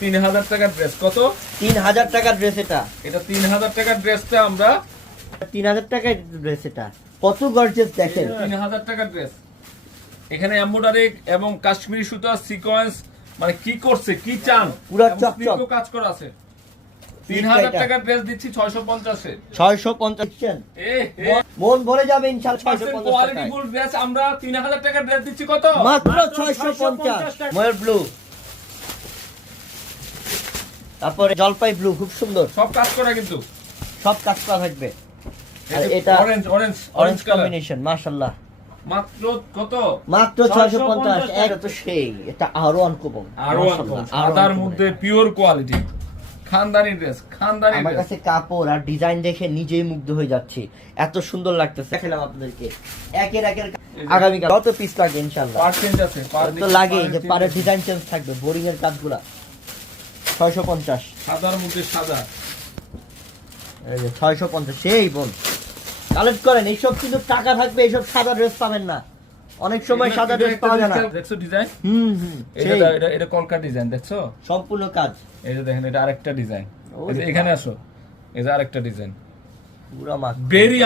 3000 টাকার ড্রেস। কত? 3000 টাকার ড্রেস। এটা 3000 টাকার ড্রেসটা আমরা 3000 টাকার ড্রেস। এটা কত গর্জিয়াস দেখেন। 3000 টাকার ড্রেস। এখানে এমব্রয়ডারি এবং কাশ্মীরি সুতা সিকোয়েন্স, মানে কি করছে, কি চান, পুরো এবং চকচক স্লিপও কাজ করা আছে। 3000 টাকার ড্রেস দিচ্ছি 650 এ। 650 মন ভরে যাবে ইনশাআল্লাহ। 650 কোয়ালিটি টাকায় ফুল ড্রেস আমরা 3000 টাকার ড্রেস দিচ্ছি কত? মাত্র 650। ময়ূর ব্লু, তারপরে জলপাই ব্লু, খুব সুন্দর, সব কাজ করা, কিন্তু সব কাজ করা থাকবে। আর এটা অরেঞ্জ অরেঞ্জ কালার, কম্বিনেশন, মাশাআল্লাহ। মাত্র কত? মাত্র 650। এটা তো সেই, এটা আরো আনকমন, আরো সাদার মধ্যে পিওর কোয়ালিটি, খানদানি ড্রেস, খানদানি আমার ড্রেস। কাছে কাপড় আর ডিজাইন দেখে নিজেই মুগ্ধ হয়ে যাচ্ছি, এত সুন্দর লাগতেছে। দেখালাম আপনাদেরকে একের আগামী কত পিস লাগে ইনশাআল্লাহ। পার চেঞ্জ আছে, তো লাগেই যে পারের ডিজাইন চেঞ্জ থাকবে, বোরিং এর কাজগুলা। 650 সাদার মধ্যে সাদা, এই যে 650। সেই বোন কালেক্ট করেন, এইসব কিন্তু টাকা থাকবে, এইসব সাদা ড্রেস পাবেন না, অনেক সময় সাদা ড্রেস পাওয়া যায় না। দেখছো ডিজাইন? সেই এটা কলকা ডিজাইন, দেখছো? সম্পূর্ণ কাজ। এই যে দেখেন, এটা আরেকটা ডিজাইন, এখানে আসো, এই যে আরেকটা ডিজাইন, পুরা মাছ বেরি